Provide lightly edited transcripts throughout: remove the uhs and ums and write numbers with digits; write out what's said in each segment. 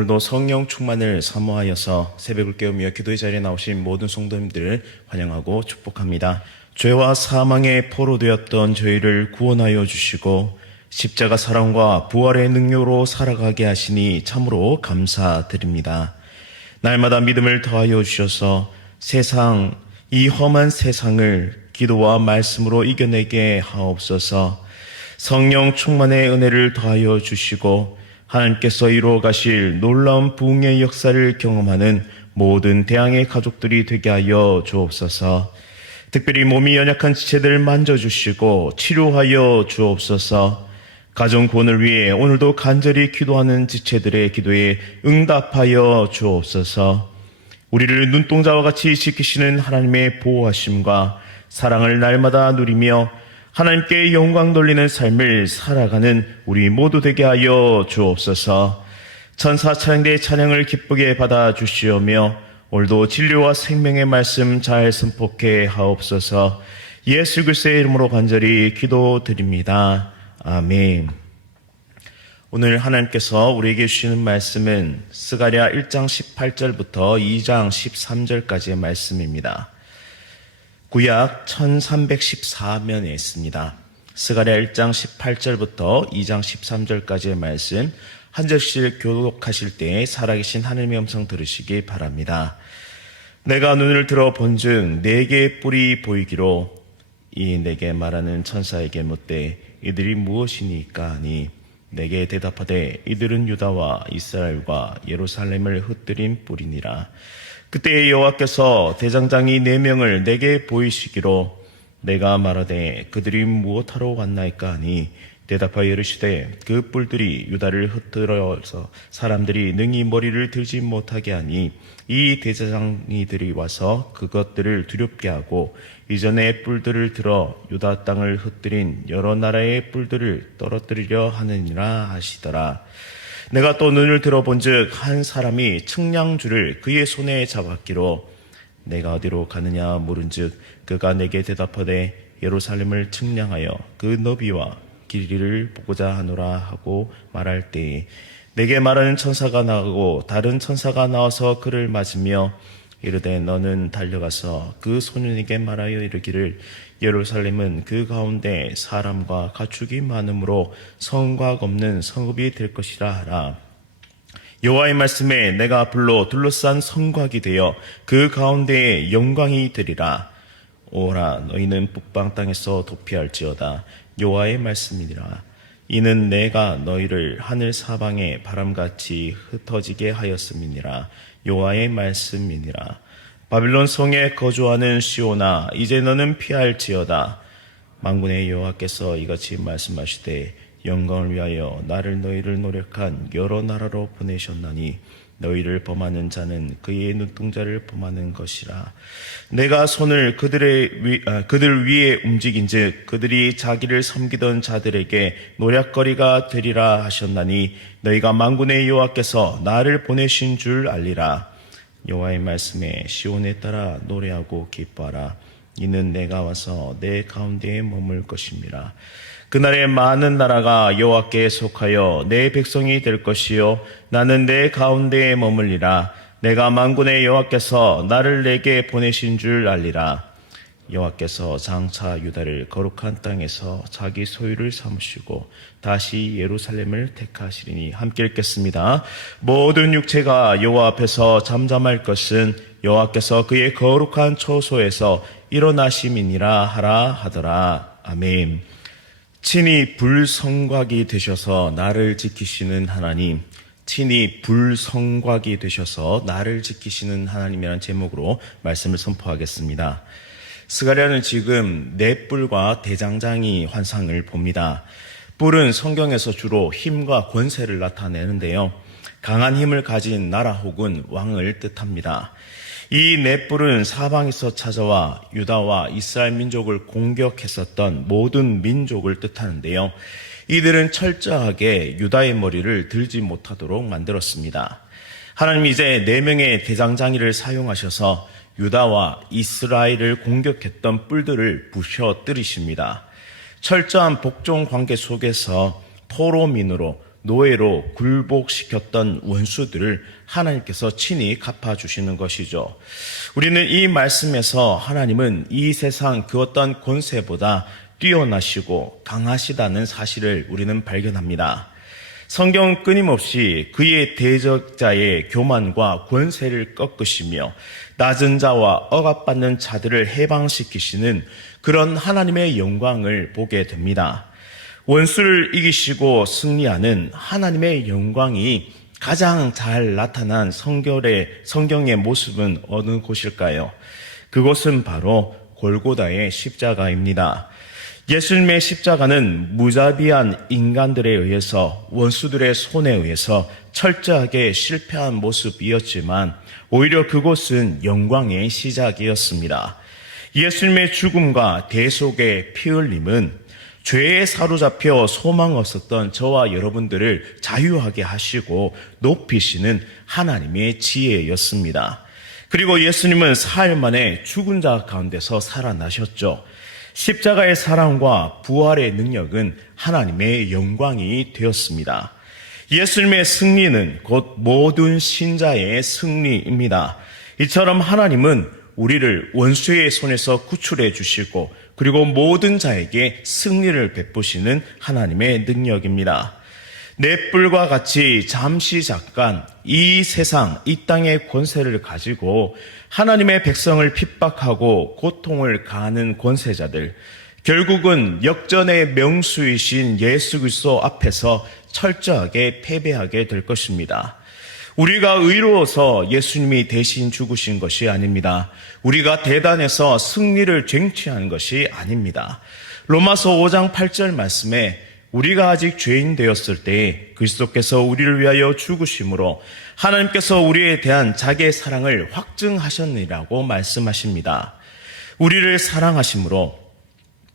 오늘도 성령 충만을 사모하여서 새벽을 깨우며 기도의 자리에 나오신 모든 성도님들을 환영하고 축복합니다. 죄와 사망에 포로되었던 저희를 구원하여 주시고 십자가 사랑과 부활의 능력으로 살아가게 하시니 참으로 감사드립니다. 날마다 믿음을 더하여 주셔서 이 험한 세상을 기도와 말씀으로 이겨내게 하옵소서. 성령 충만의 은혜를 더하여 주시고 하나님께서 이루어 가실 놀라운 부흥의 역사를 경험하는 모든 대항의 가족들이 되게 하여 주옵소서. 특별히 몸이 연약한 지체들을 만져주시고 치료하여 주옵소서. 가정 구원을 위해 오늘도 간절히 기도하는 지체들의 기도에 응답하여 주옵소서. 우리를 눈동자와 같이 지키시는 하나님의 보호하심과 사랑을 날마다 누리며 하나님께 영광 돌리는 삶을 살아가는 우리 모두 되게 하여 주옵소서. 천사 찬양대의 찬양을 기쁘게 받아 주시오며 오늘도 진리와 생명의 말씀 잘 선포케 하옵소서. 예수 그리스도의 이름으로 간절히 기도드립니다. 아멘. 오늘 하나님께서 우리에게 주시는 말씀은 스가랴 1장 18절부터 2장 13절까지의 말씀입니다. 구약 1314면에 있습니다. 스가랴 1장 18절부터 2장 13절까지의 말씀 한 절씩 교독하실 때 살아계신 하나님의 음성 들으시기 바랍니다. 내가 눈을 들어 본즉 네 개의 뿔이 보이기로 이 내게 말하는 천사에게 묻되 이들이 무엇이니까 하니 내게 대답하되 이들은 유다와 이스라엘과 예루살렘을 흩뜨린 뿔이니라. 그때 여호와께서 대장장이 4명을 내게 보이시기로 내가 말하되 그들이 무엇하러 왔나이까 하니 대답하여 이르시되 그 뿔들이 유다를 흩뜨려서 사람들이 능히 머리를 들지 못하게 하니 이 대장장이들이 와서 그것들을 두렵게 하고 이전에 뿔들을 들어 유다 땅을 흩뜨린 여러 나라의 뿔들을 떨어뜨리려 하느니라 하시더라. 내가 또 눈을 들어본즉 한 사람이 측량줄을 그의 손에 잡았기로 내가 어디로 가느냐 물은즉 그가 내게 대답하되 예루살렘을 측량하여 그 너비와 길이를 보고자 하노라 하고 말할 때에 내게 말하는 천사가 나가고 다른 천사가 나와서 그를 맞으며 이르되 너는 달려가서 그 소년에게 말하여 이르기를 예루살렘은 그 가운데 사람과 가축이 많으므로 성곽 없는 성읍이 될 것이라 하라. 여호와의 말씀에 내가 불로 둘러싼 성곽이 되어 그 가운데에 영광이 되리라. 오라 너희는 북방 땅에서 도피할지어다. 여호와의 말씀이니라. 이는 내가 너희를 하늘 사방에 바람같이 흩어지게 하였음이니라. 여호와의 말씀이니라. 바빌론 성에 거주하는 시온아 이제 너는 피할지어다. 만군의 여호와께서 이같이 말씀하시되 영광을 위하여 나를 너희를 노력한 여러 나라로 보내셨나니 너희를 범하는 자는 그의 눈동자를 범하는 것이라. 내가 손을 그들 위에 움직인즉 그들이 자기를 섬기던 자들에게 노략거리가 되리라 하셨나니 너희가 만군의 여호와께서 나를 보내신 줄 알리라. 여호와의 말씀에 시온에 따라 노래하고 기뻐하라. 이는 내가 와서 내 가운데에 머물 것임이라. 그날에 많은 나라가 여호와께 속하여 내 백성이 될 것이요 나는 내 가운데에 머물리라. 내가 만군의 여호와께서 나를 내게 보내신 줄 알리라. 여호와께서 장차 유다를 거룩한 땅에서 자기 소유를 삼으시고 다시 예루살렘을 택하시리니. 함께 읽겠습니다. 모든 육체가 여호와 앞에서 잠잠할 것은 여호와께서 그의 거룩한 처소에서 일어나심이니라 하라 하더라. 아멘. 친히 불성곽이 되셔서 나를 지키시는 하나님, 친히 불성곽이 되셔서 나를 지키시는 하나님이라는 제목으로 말씀을 선포하겠습니다. 스가랴는 지금 네 뿔과 대장장이 환상을 봅니다. 뿔은 성경에서 주로 힘과 권세를 나타내는데요, 강한 힘을 가진 나라 혹은 왕을 뜻합니다. 이 네 뿔은 사방에서 찾아와 유다와 이스라엘 민족을 공격했었던 모든 민족을 뜻하는데요, 이들은 철저하게 유다의 머리를 들지 못하도록 만들었습니다. 하나님이 이제 4명의 대장장이를 사용하셔서 유다와 이스라엘을 공격했던 뿔들을 부셔뜨리십니다. 철저한 복종 관계 속에서 토로민으로 노예로 굴복시켰던 원수들을 하나님께서 친히 갚아주시는 것이죠. 우리는 이 말씀에서 하나님은 이 세상 그 어떤 권세보다 뛰어나시고 강하시다는 사실을 우리는 발견합니다. 성경은 끊임없이 그의 대적자의 교만과 권세를 꺾으시며 낮은 자와 억압받는 자들을 해방시키시는 그런 하나님의 영광을 보게 됩니다. 원수를 이기시고 승리하는 하나님의 영광이 가장 잘 나타난 성경의 모습은 어느 곳일까요? 그곳은 바로 골고다의 십자가입니다. 예수님의 십자가는 무자비한 인간들에 의해서 원수들의 손에 의해서 철저하게 실패한 모습이었지만 오히려 그곳은 영광의 시작이었습니다. 예수님의 죽음과 대속의 피 흘림은 죄에 사로잡혀 소망 없었던 저와 여러분들을 자유하게 하시고 높이시는 하나님의 지혜였습니다. 그리고 예수님은 사흘 만에 죽은 자 가운데서 살아나셨죠. 십자가의 사랑과 부활의 능력은 하나님의 영광이 되었습니다. 예수님의 승리는 곧 모든 신자의 승리입니다. 이처럼 하나님은 우리를 원수의 손에서 구출해 주시고 그리고 모든 자에게 승리를 베푸시는 하나님의 능력입니다. 넷불과 같이 잠시 잠깐 이 세상, 이 땅의 권세를 가지고 하나님의 백성을 핍박하고 고통을 가하는 권세자들, 결국은 역전의 명수이신 예수 그리스도 앞에서 철저하게 패배하게 될 것입니다. 우리가 의로워서 예수님이 대신 죽으신 것이 아닙니다. 우리가 대단해서 승리를 쟁취한 것이 아닙니다. 로마서 5장 8절 말씀에 우리가 아직 죄인 되었을 때 그리스도께서 우리를 위하여 죽으심으로 하나님께서 우리에 대한 자기의 사랑을 확증하셨느니라고 말씀하십니다. 우리를 사랑하심으로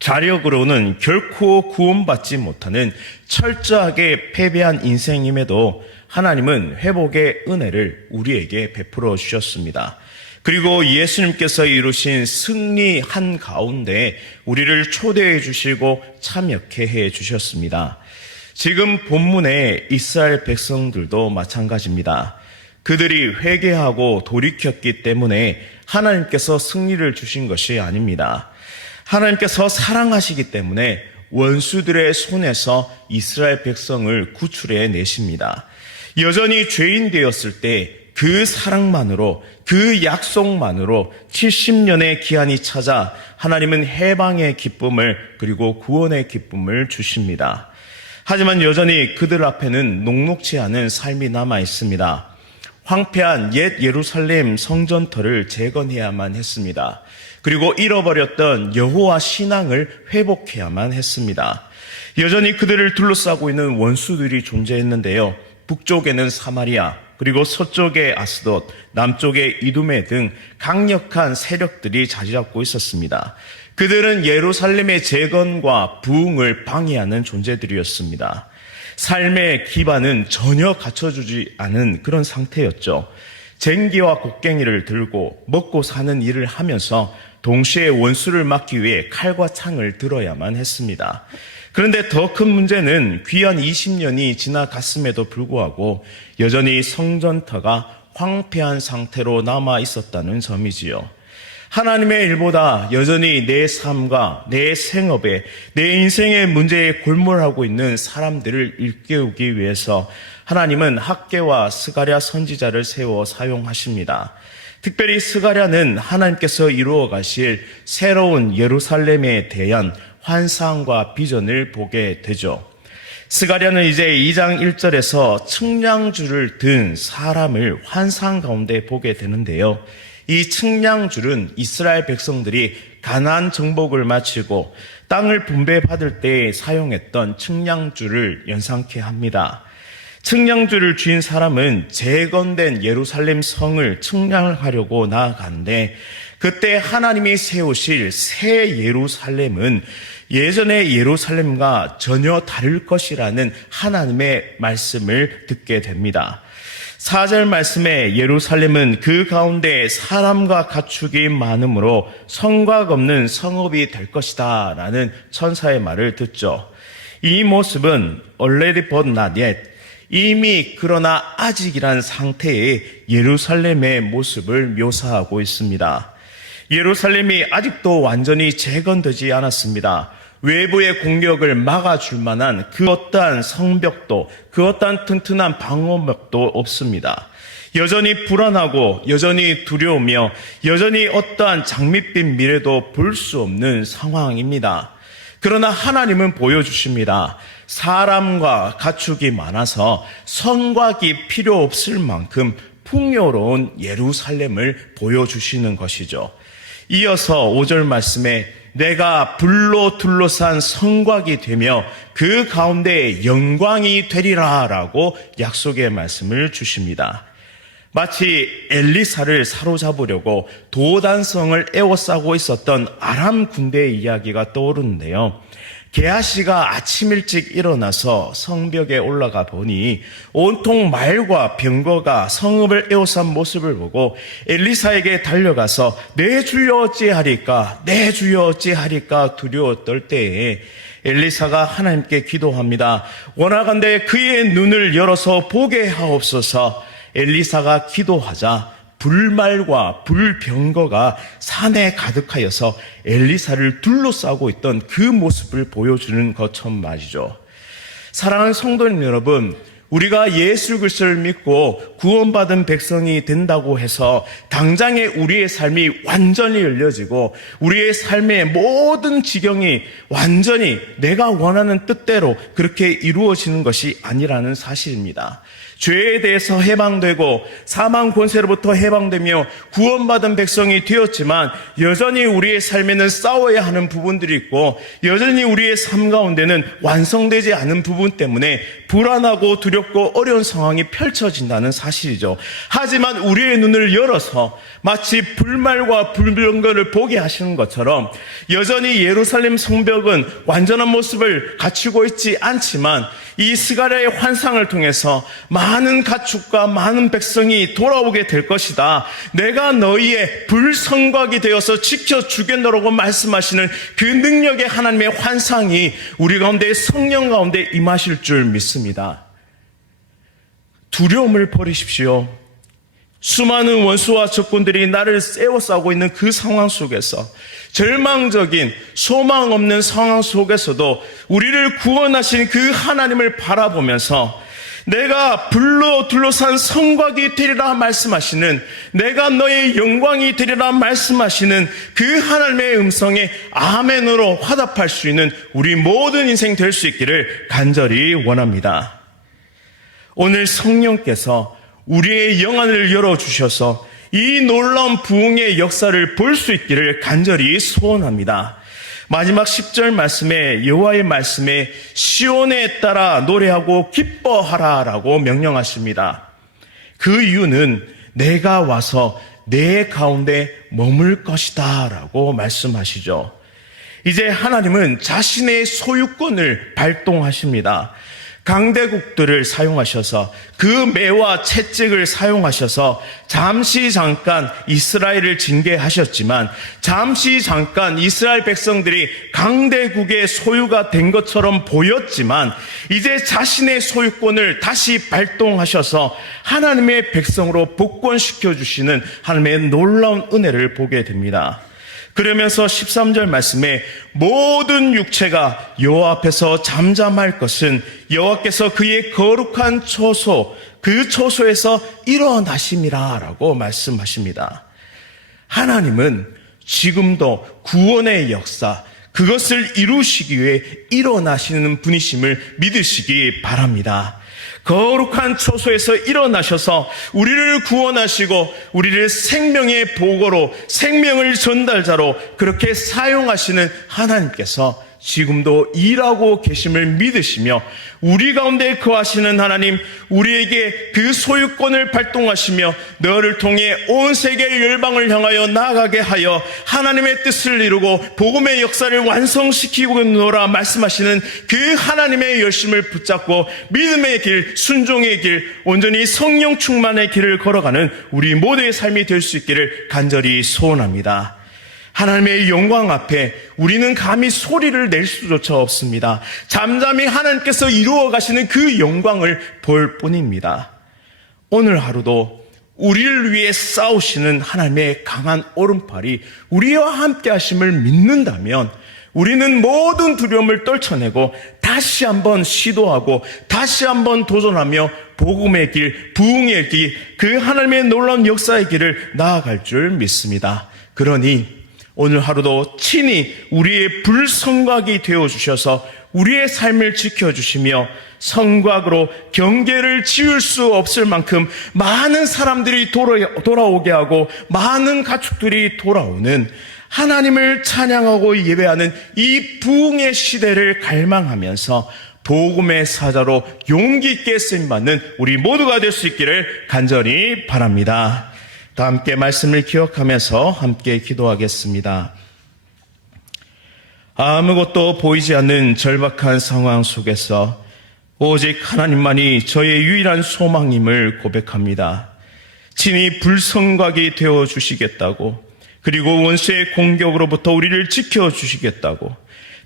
자력으로는 결코 구원받지 못하는 철저하게 패배한 인생임에도 하나님은 회복의 은혜를 우리에게 베풀어 주셨습니다. 그리고 예수님께서 이루신 승리 한가운데 우리를 초대해 주시고 참여케 해 주셨습니다. 지금 본문의 이스라엘 백성들도 마찬가지입니다. 그들이 회개하고 돌이켰기 때문에 하나님께서 승리를 주신 것이 아닙니다. 하나님께서 사랑하시기 때문에 원수들의 손에서 이스라엘 백성을 구출해 내십니다. 여전히 죄인 되었을 때 그 사랑만으로, 그 약속만으로 70년의 기한이 찾아 하나님은 해방의 기쁨을 그리고 구원의 기쁨을 주십니다. 하지만 여전히 그들 앞에는 녹록지 않은 삶이 남아 있습니다. 황폐한 옛 예루살렘 성전터를 재건해야만 했습니다. 그리고 잃어버렸던 여호와 신앙을 회복해야만 했습니다. 여전히 그들을 둘러싸고 있는 원수들이 존재했는데요. 북쪽에는 사마리아, 그리고 서쪽에 아스돗, 남쪽에 이두메 등 강력한 세력들이 자리 잡고 있었습니다. 그들은 예루살렘의 재건과 부흥을 방해하는 존재들이었습니다. 삶의 기반은 전혀 갖춰주지 않은 그런 상태였죠. 쟁기와 곡괭이를 들고 먹고 사는 일을 하면서 동시에 원수를 막기 위해 칼과 창을 들어야만 했습니다. 그런데 더 큰 문제는 귀한 20년이 지나갔음에도 불구하고 여전히 성전터가 황폐한 상태로 남아 있었다는 점이지요. 하나님의 일보다 여전히 내 삶과 내 생업에, 내 인생의 문제에 골몰하고 있는 사람들을 일깨우기 위해서 하나님은 학개와 스가랴 선지자를 세워 사용하십니다. 특별히 스가랴는 하나님께서 이루어 가실 새로운 예루살렘에 대한 환상과 비전을 보게 되죠. 스가랴는 이제 2장 1절에서 측량줄을 든 사람을 환상 가운데 보게 되는데요. 이 측량줄은 이스라엘 백성들이 가나안 정복을 마치고 땅을 분배받을 때 사용했던 측량줄을 연상케 합니다. 측량줄을 쥔 사람은 재건된 예루살렘 성을 측량하려고 나아가는데 그때 하나님이 세우실 새 예루살렘은 예전의 예루살렘과 전혀 다를 것이라는 하나님의 말씀을 듣게 됩니다. 4절 말씀에 예루살렘은 그 가운데 사람과 가축이 많으므로 성곽 없는 성읍이 될 것이다 라는 천사의 말을 듣죠. 이 모습은 already but not yet, 이미 그러나 아직이란 상태의 예루살렘의 모습을 묘사하고 있습니다. 예루살렘이 아직도 완전히 재건되지 않았습니다. 외부의 공격을 막아줄 만한 그 어떠한 성벽도, 그 어떠한 튼튼한 방어벽도 없습니다. 여전히 불안하고 여전히 두려우며 여전히 어떠한 장밋빛 미래도 볼 수 없는 상황입니다. 그러나 하나님은 보여주십니다. 사람과 가축이 많아서 성곽이 필요 없을 만큼 풍요로운 예루살렘을 보여주시는 것이죠. 이어서 5절 말씀에 내가 불로 둘러싼 성곽이 되며 그 가운데 영광이 되리라 라고 약속의 말씀을 주십니다. 마치 엘리사를 사로잡으려고 도단성을 에워싸고 있었던 아람 군대의 이야기가 떠오르는데요. 게하시가 아침 일찍 일어나서 성벽에 올라가 보니 온통 말과 병거가 성읍을 에워싼 모습을 보고 엘리사에게 달려가서 내 주여 어찌하리까 내 주여 어찌하리까 두려워 떨 때에 엘리사가 하나님께 기도합니다. 원하건대 그의 눈을 열어서 보게 하옵소서. 엘리사가 기도하자 불말과 불병거가 산에 가득하여서 엘리사를 둘러싸고 있던 그 모습을 보여주는 것처럼 말이죠. 사랑하는 성도님 여러분, 우리가 예수 그리스도를 믿고 구원받은 백성이 된다고 해서 당장에 우리의 삶이 완전히 열려지고 우리의 삶의 모든 지경이 완전히 내가 원하는 뜻대로 그렇게 이루어지는 것이 아니라는 사실입니다. 죄에 대해서 해방되고 사망 권세로부터 해방되며 구원받은 백성이 되었지만 여전히 우리의 삶에는 싸워야 하는 부분들이 있고 여전히 우리의 삶 가운데는 완성되지 않은 부분 때문에 불안하고 두렵고 어려운 상황이 펼쳐진다는 사실이죠. 하지만 우리의 눈을 열어서 마치 불말과 불병거를 보게 하시는 것처럼 여전히 예루살렘 성벽은 완전한 모습을 갖추고 있지 않지만 이 스가랴의 환상을 통해서 많은 가축과 많은 백성이 돌아오게 될 것이다. 내가 너희의 불성곽이 되어서 지켜주겠노라고 말씀하시는 그 능력의 하나님의 환상이 우리 가운데 성령 가운데 임하실 줄 믿습니다. 두려움을 버리십시오. 수많은 원수와 적군들이 나를 에워싸고 있는 그 상황 속에서 절망적인 소망 없는 상황 속에서도 우리를 구원하신 그 하나님을 바라보면서 내가 불로 둘러싼 성곽이 되리라 말씀하시는 내가 너의 영광이 되리라 말씀하시는 그 하나님의 음성에 아멘으로 화답할 수 있는 우리 모든 인생 될 수 있기를 간절히 원합니다. 오늘 성령께서 우리의 영안을 열어주셔서 이 놀라운 부흥의 역사를 볼 수 있기를 간절히 소원합니다. 마지막 10절 말씀에 여호와의 말씀에 시온에 따라 노래하고 기뻐하라 라고 명령하십니다. 그 이유는 내가 와서 내 가운데 머물 것이다 라고 말씀하시죠. 이제 하나님은 자신의 소유권을 발동하십니다. 강대국들을 사용하셔서 그 매와 채찍을 사용하셔서 잠시 잠깐 이스라엘을 징계하셨지만 잠시 잠깐 이스라엘 백성들이 강대국의 소유가 된 것처럼 보였지만 이제 자신의 소유권을 다시 발동하셔서 하나님의 백성으로 복권시켜 주시는 하나님의 놀라운 은혜를 보게 됩니다. 그러면서 13절 말씀에 모든 육체가 여호와 앞에서 잠잠할 것은 여호와께서 그의 거룩한 초소 그 초소에서 일어나심이라 라고 말씀하십니다. 하나님은 지금도 구원의 역사 그것을 이루시기 위해 일어나시는 분이심을 믿으시기 바랍니다. 거룩한 초소에서 일어나셔서 우리를 구원하시고 우리를 생명의 보고로 생명을 전달자로 그렇게 사용하시는 하나님께서 지금도 일하고 계심을 믿으시며 우리 가운데 거하시는 하나님 우리에게 그 소유권을 발동하시며 너를 통해 온 세계 열방을 향하여 나아가게 하여 하나님의 뜻을 이루고 복음의 역사를 완성시키고노라 말씀하시는 그 하나님의 열심을 붙잡고 믿음의 길, 순종의 길, 온전히 성령 충만의 길을 걸어가는 우리 모두의 삶이 될 수 있기를 간절히 소원합니다. 하나님의 영광 앞에 우리는 감히 소리를 낼 수조차 없습니다. 잠잠히 하나님께서 이루어 가시는 그 영광을 볼 뿐입니다. 오늘 하루도 우리를 위해 싸우시는 하나님의 강한 오른팔이 우리와 함께 하심을 믿는다면 우리는 모든 두려움을 떨쳐내고 다시 한번 시도하고 다시 한번 도전하며 복음의 길, 부흥의 길, 그 하나님의 놀라운 역사의 길을 나아갈 줄 믿습니다. 그러니 오늘 하루도 친히 우리의 불성곽이 되어주셔서 우리의 삶을 지켜주시며 성곽으로 경계를 지을 수 없을 만큼 많은 사람들이 돌아오게 하고 많은 가축들이 돌아오는 하나님을 찬양하고 예배하는 이 부흥의 시대를 갈망하면서 복음의 사자로 용기 있게 쓰임받는 우리 모두가 될 수 있기를 간절히 바랍니다. 다 함께 말씀을 기억하면서 함께 기도하겠습니다. 아무것도 보이지 않는 절박한 상황 속에서 오직 하나님만이 저의 유일한 소망임을 고백합니다. 친히 불성곽이 되어주시겠다고, 그리고 원수의 공격으로부터 우리를 지켜주시겠다고,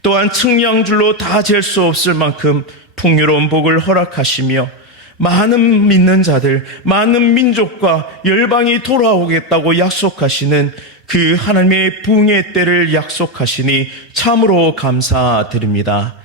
또한 측량줄로 다 잴 수 없을 만큼 풍요로운 복을 허락하시며 많은 믿는 자들, 많은 민족과 열방이 돌아오겠다고 약속하시는 그 하나님의 부흥의 때를 약속하시니 참으로 감사드립니다.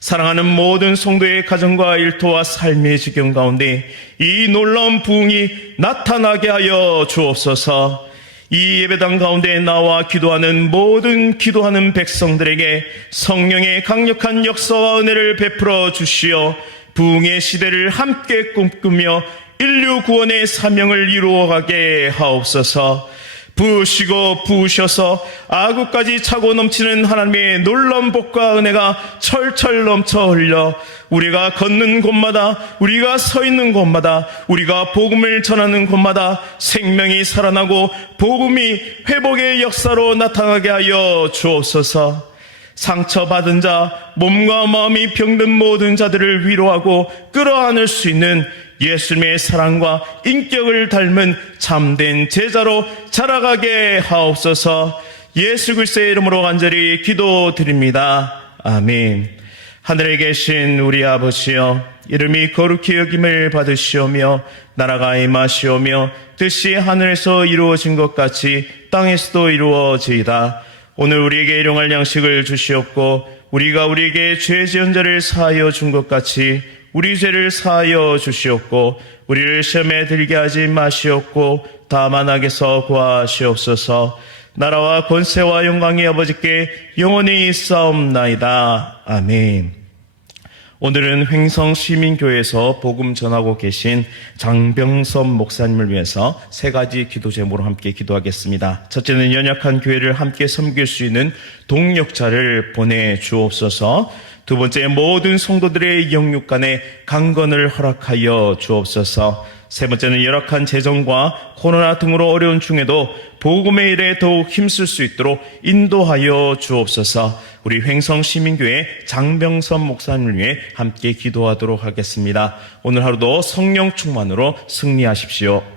사랑하는 모든 성도의 가정과 일터와 삶의 지경 가운데 이 놀라운 부흥이 나타나게 하여 주옵소서. 이 예배당 가운데 나와 기도하는 모든 기도하는 백성들에게 성령의 강력한 역사와 은혜를 베풀어 주시어 부흥의 시대를 함께 꿈꾸며 인류 구원의 사명을 이루어가게 하옵소서. 부으시고 부으셔서 아구까지 차고 넘치는 하나님의 놀라운 복과 은혜가 철철 넘쳐 흘려 우리가 걷는 곳마다, 우리가 서 있는 곳마다, 우리가 복음을 전하는 곳마다 생명이 살아나고 복음이 회복의 역사로 나타나게 하여 주옵소서. 상처받은 자, 몸과 마음이 병든 모든 자들을 위로하고 끌어안을 수 있는 예수님의 사랑과 인격을 닮은 참된 제자로 자라가게 하옵소서. 예수 그리스도의 이름으로 간절히 기도드립니다. 아멘. 하늘에 계신 우리 아버지여, 이름이 거룩히 여김을 받으시오며 나라가 임하시오며 뜻이 하늘에서 이루어진 것 같이 땅에서도 이루어지이다. 오늘 우리에게 일용할 양식을 주시옵고 우리가 우리에게 죄 지은 자를 사하여 준 것 같이 우리 죄를 사하여 주시옵고 우리를 시험에 들게 하지 마시옵고 다만 악에서 구하시옵소서. 나라와 권세와 영광이 아버지께 영원히 있사옵나이다. 아멘. 오늘은 횡성시민교회에서 복음 전하고 계신 장병섭 목사님을 위해서 세 가지 기도 제목으로 함께 기도하겠습니다. 첫째는 연약한 교회를 함께 섬길 수 있는 동력자를 보내주옵소서. 두 번째, 모든 성도들의 영육간에 강건을 허락하여 주옵소서. 세 번째는 열악한 재정과 코로나 등으로 어려운 중에도 복음의 일에 더욱 힘쓸 수 있도록 인도하여 주옵소서. 우리 횡성시민교회 장병섭 목사님을 위해 함께 기도하도록 하겠습니다. 오늘 하루도 성령 충만으로 승리하십시오.